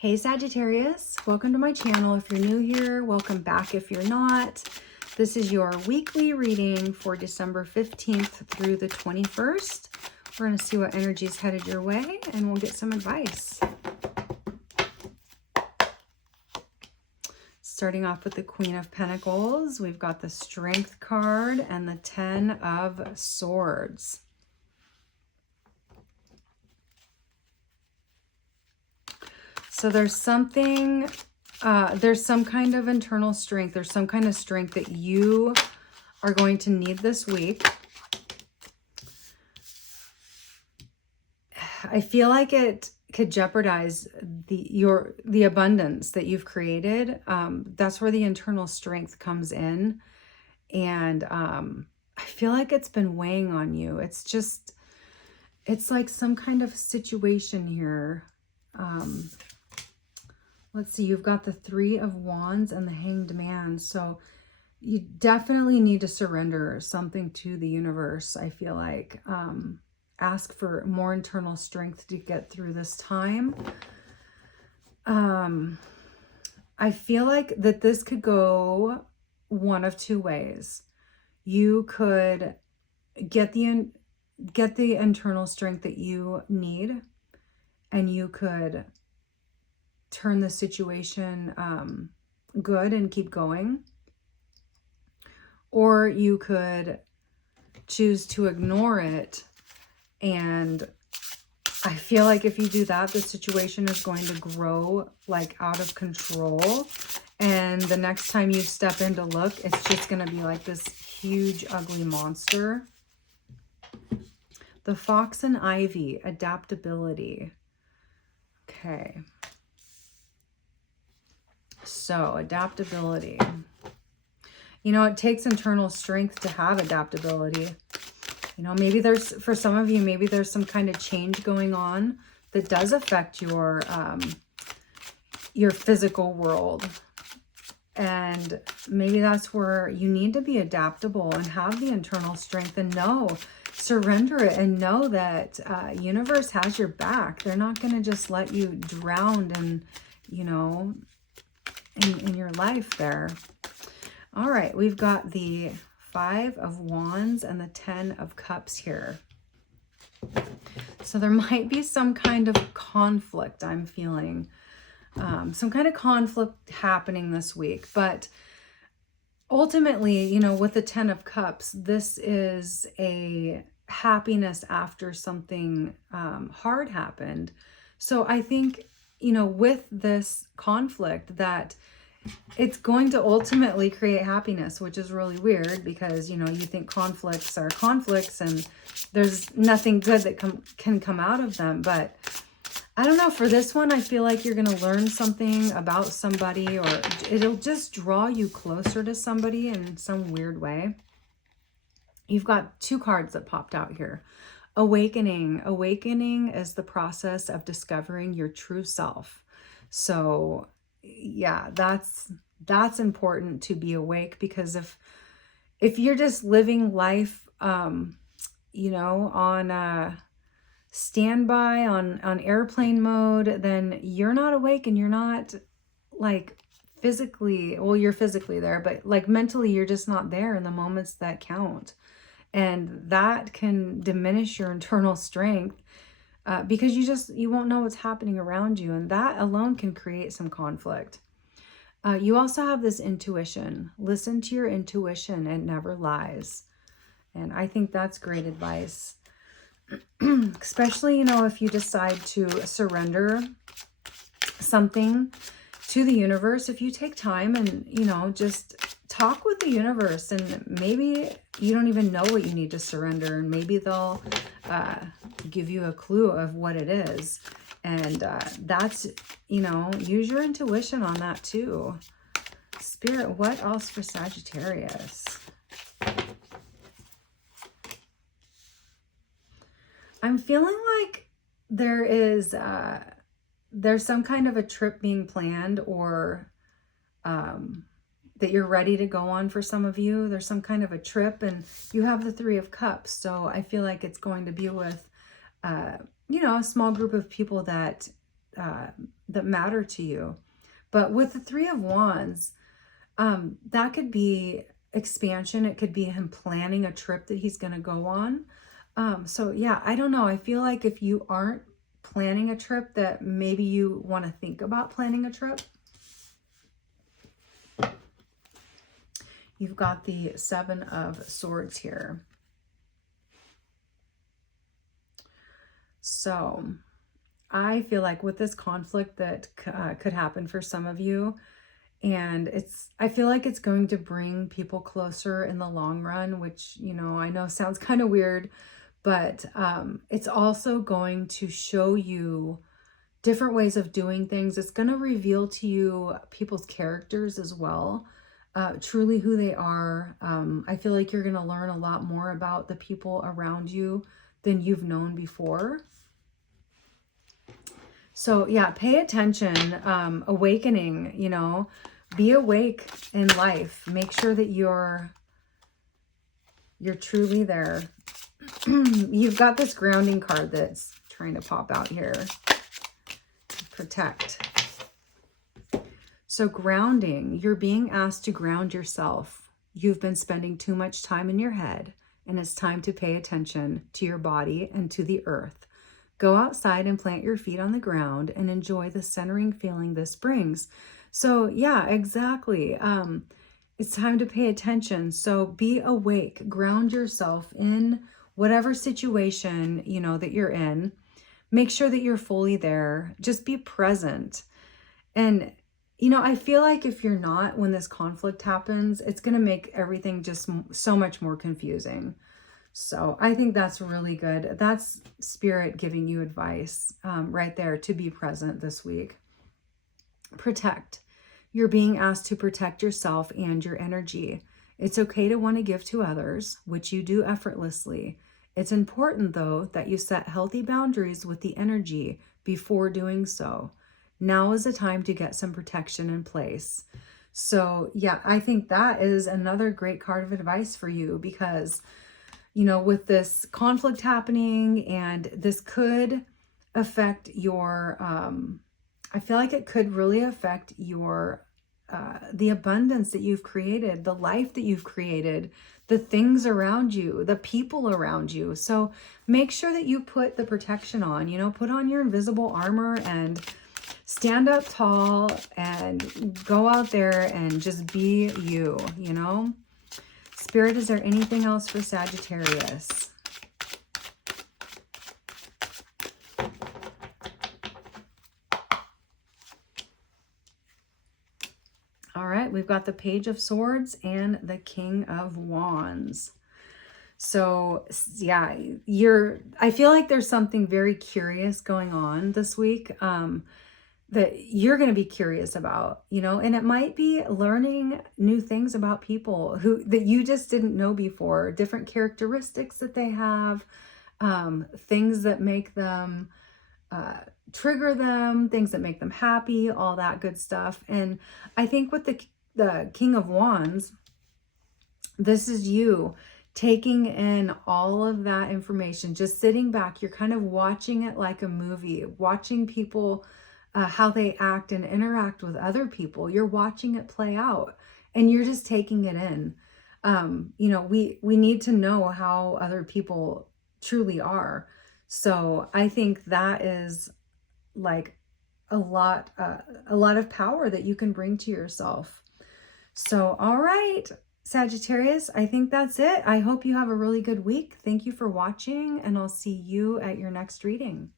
Hey Sagittarius, welcome to my channel. If you're new here, welcome back if you're not. This is your weekly reading for December 15th through the 21st. We're going to see what energy is headed your way and we'll get some advice. Starting off with the Queen of Pentacles, we've got the Strength card and the Ten of Swords. So there's something, there's some kind of internal strength. There's some kind of strength that you are going to need this week. I feel like it could jeopardize the abundance that you've created. That's where the internal strength comes in. And I feel like it's been weighing on you. It's like some kind of situation here. Let's see, you've got the Three of Wands and the Hanged Man. So you definitely need to surrender something to the universe, I feel like. Ask for more internal strength to get through this time. I feel like that this could go one of two ways. You could get the internal strength that you need, and you could turn the situation good and keep going. Or you could choose to ignore it. And I feel like if you do that, the situation is going to grow like out of control. And the next time you step in to look, it's just going to be like this huge, ugly monster. The Fox and Ivy, adaptability. Okay. So adaptability. You know, it takes internal strength to have adaptability. You know, maybe there's, for some of you, maybe there's some kind of change going on that does affect your physical world. And maybe that's where you need to be adaptable and have the internal strength and surrender it and know that universe has your back. They're not going to just let you drown in, you know, in your life there. All right, we've got the Five of Wands and the Ten of Cups here. So there might be some kind of conflict, I'm feeling. Some kind of conflict happening this week. But ultimately, you know, with the Ten of Cups, this is a happiness after something hard happened. So I think, you know, with this conflict, that it's going to ultimately create happiness, which is really weird because, you know, you think conflicts are conflicts and there's nothing good that can come out of them. But I don't know, for this one, I feel like you're going to learn something about somebody, or it'll just draw you closer to somebody in some weird way. You've got two cards that popped out here. Awakening. Awakening is the process of discovering your true self. So yeah, that's important, to be awake, because if you're just living life, you know, on standby, on airplane mode, then you're not awake and you're not like physically, well, you're physically there, but like mentally, you're just not there in the moments that count. And that can diminish your internal strength. Because you won't know what's happening around you, and that alone can create some conflict. You also have this intuition. Listen to your intuition. It never lies. And I think that's great advice. Especially, you know, if you decide to surrender something to the universe, if you take time and, you know, just talk with the universe, and maybe you don't even know what you need to surrender, and maybe they'll give you a clue of what it is. And that's, you know, use your intuition on that too. Spirit, what else for Sagittarius? I'm feeling like there's some kind of a trip being planned, or that you're ready to go on for some of you. There's some kind of a trip, and you have the Three of Cups. So I feel like it's going to be with, you know, a small group of people that that matter to you. But with the Three of Wands, that could be expansion. It could be him planning a trip that he's going to go on. So yeah, I don't know. I feel like if you aren't planning a trip, that maybe you want to think about planning a trip. You've got the Seven of Swords here. So I feel like with this conflict that could happen for some of you, and I feel like it's going to bring people closer in the long run, which, you know, I know sounds kind of weird, but it's also going to show you different ways of doing things. It's going to reveal to you people's characters as well, truly who they are. I feel like you're going to learn a lot more about the people around you than you've known before. So yeah, pay attention, awakening, you know, be awake in life. Make sure that you're truly there. You've got this grounding card that's trying to pop out here. Protect. So grounding, you're being asked to ground yourself. You've been spending too much time in your head, and it's time to pay attention to your body and to the earth. Go outside and plant your feet on the ground and enjoy the centering feeling this brings. So yeah, exactly. It's time to pay attention. So be awake, ground yourself in whatever situation, you know, that you're in. Make sure that you're fully there. Just be present. And, you know, I feel like if you're not, when this conflict happens, it's going to make everything just so much more confusing. So I think that's really good. That's Spirit giving you advice right there, to be present this week. Protect. You're being asked to protect yourself and your energy. It's okay to want to give to others, which you do effortlessly. It's important, though, that you set healthy boundaries with the energy before doing so. Now is the time to get some protection in place. So yeah, I think that is another great card of advice for you, because you know, with this conflict happening, and this could affect your, I feel like it could really affect your, the abundance that you've created, the life that you've created, the things around you, the people around you. So make sure that you put the protection on, you know, put on your invisible armor and stand up tall and go out there and just be you, you know. Spirit, is there anything else for Sagittarius? All right, we've got the Page of Swords and the King of Wands. So yeah, I feel like there's something very curious going on this week. That you're going to be curious about, you know, and it might be learning new things about people that you just didn't know before, different characteristics that they have, things that make them, trigger them, things that make them happy, all that good stuff. And I think with the King of Wands, this is you taking in all of that information, just sitting back. You're kind of watching it like a movie, watching people, how they act and interact with other people. You're watching it play out and you're just taking it in. You know, we need to know how other people truly are. So I think that is like a lot of power that you can bring to yourself. So, all right, Sagittarius, I think that's it. I hope you have a really good week. Thank you for watching, and I'll see you at your next reading.